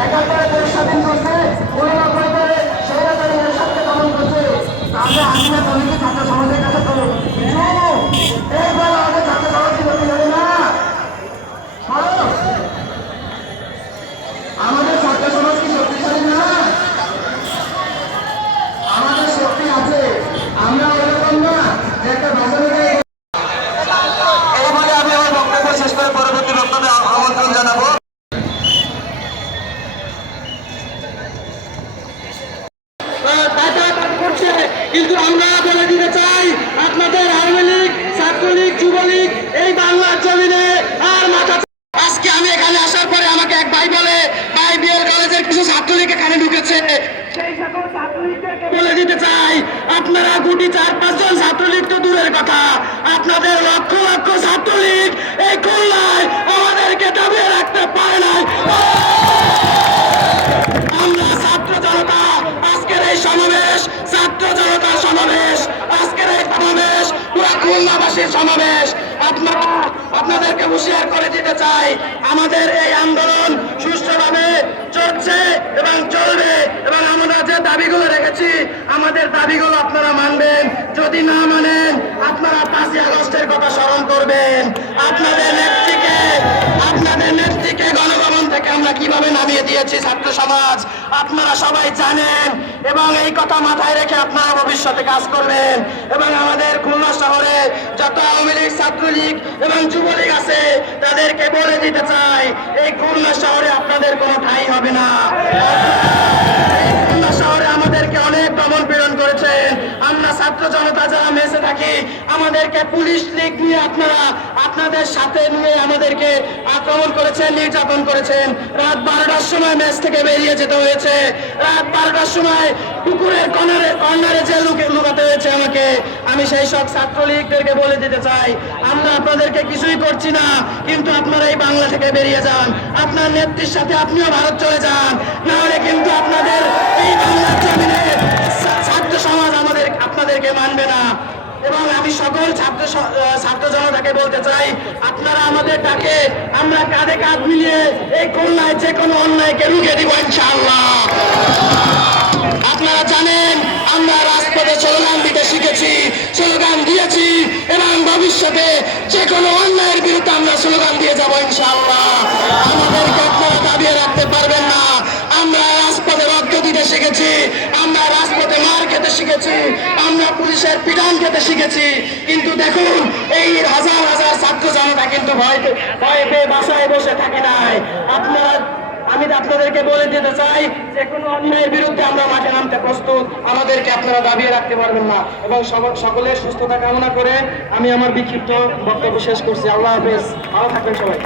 একাত্তরে দেশ স্বাধীন করছে, 89 স্বৈরাচারী এরশাদকে দমন করছে। তাহলে আমি না তুমি কি ছাত্র সমাজের কাছে তো কিছু এইবার আমাদের ছাত্র সমাজ কি করতে যাবে না? আমাদের ছাত্র সমাজ কি শক্তিশালী না? আমাদের শক্তি আছে, আমরা ওরকম না একটা ভাষণে এইভাবে আমি আমার বক্তব্য শেষ করে পরবর্তী বক্তব্যে আমন্ত্রণ জানাবো। কিন্তু আমরা বলে দিতে চাই আপনাদের আওয়ামী লীগ, ছাত্রলীগ, যুবলীগ এই বাংলার জমিনে আর মাথা। আজকে আমি এখানে আসার পরে আমাকে এক ভাই বলে, ভাই বিএল কলেজের কিছু ছাত্রলীগ এখানে ঢুকেছে। সেই সকল ছাত্রলীগদেরকে বলে দিতে চাই, আপনারা গুটি 4-5 জন ছাত্রলীগ তো দূরের কথা, আপনাদের লক্ষ লক্ষ ছাত্রলীগ এই খুলনায় আমাদেরকে দাবিয়ে রাখতে পারে নাই। আমরা ছাত্র জনতা আজকের এই সমাবেশ, ছাত্র জনতার সমাবেশ, আজকের এই সমাবেশ পুরা খুলনাবাসীর সমাবেশ। আপনাদেরকে হুঁশিয়ার করে দিতে চাই, আমাদের এই আন্দোলন সুষ্ঠুভাবে চলছে এবং চলবে, এবং আমরা যে দাবিগুলো রেখেছি আমাদের দাবিগুলো আপনারা মানবেন। যদি না মানেন আপনারা 5ই আগস্টের কথা স্মরণ করবেন। আপনাদের নেত্রীকে গণভবন থেকে আমরা কিভাবে নামিয়ে দিয়েছি ছাত্র সমাজ আপনারা সবাই জানেন, এবং এই কথা মাথায় রেখে আপনারা ভবিষ্যতে কাজ করবেন। এবং আমাদের খুলনা শহরে যত আওয়ামী লীগ, ছাত্রলীগ এবং যুবলীগ আছে তাদেরকে বলে দিতে চাই, এই খুলনা শহরে আপনাদের কোনো ঠাঁই হবে না। খুলনা শহরে আমাদেরকে অনেক দমন পীড়ন করেছেন। আমরা ছাত্র জনতা যারা মেসে থাকি আমাদেরকে পুলিশ লীগ নিয়ে আপনাদের সাথে নিয়ে আমাদেরকে আক্রমণ করেছেন, নির্যাতন করেছেন। রাত 12টার সময় মেস থেকে বেরিয়ে যেতে হয়েছে। রাত 12টার সময় পুকুরের কর্নারে যে লুকাতে হয়েছে আমাকে। আমি সেই সব ছাত্রলীগদেরকে বলে দিতে চাই, আমরা আপনাদেরকে কিছুই করছি না, কিন্তু আপনারা এই বাংলা থেকে বেরিয়ে যান। আপনার নেত্রীর সাথে আপনিও ভারত চলে যান, না হলে কিন্তু আপনাদের এই বাংলার জমিনে ছাত্র সমাজ আপনাদেরকে মানবে না। এবং আমি সকল ছাত্র জনতাকে বলতে চাই, আপনারা আমাদের ডাকে আমরা কাঁধে কাঁধ মিলিয়ে এই খুলনায় যে কোনো অন্যায়কে রুখে দিব ইনশাআল্লাহ। আপনারা জানেন আমরা রাজপথে স্লোগান দিতে শিখেছি, স্লোগান দিয়েছি, এবং ভবিষ্যতে যে কোনো অন্যায়ের বিরুদ্ধে আমরা স্লোগান দিয়ে যাবো ইনশাআল্লাহ। আমাদেরকে আপনারা দাবিয়ে রাখতে পারবেন না। আমরা রাজপথে রক্ত দিতে শিখেছি, আমরা রাজপথে মার খেতে শিখেছি, আমরা পুলিশের পিটান খেতে শিখেছি। কিন্তু দেখুন এই হাজার হাজার ছাত্র জনতা কিন্তু ভয় পেয়ে বাসায় বসে থাকে নাই। আমি আপনাদেরকে বলে দিতে চাই, যে কোনো অন্যায়ের বিরুদ্ধে আমরা মাঠে নামতে প্রস্তুত। আমাদেরকে আপনারা দাবিয়ে রাখতে পারবেন না। এবং সকলের সুস্থতা কামনা করে আমি আমার বিক্ষিপ্ত বক্তব্য শেষ করছি। আল্লাহ হাফেজ, ভালো থাকবেন সবাই।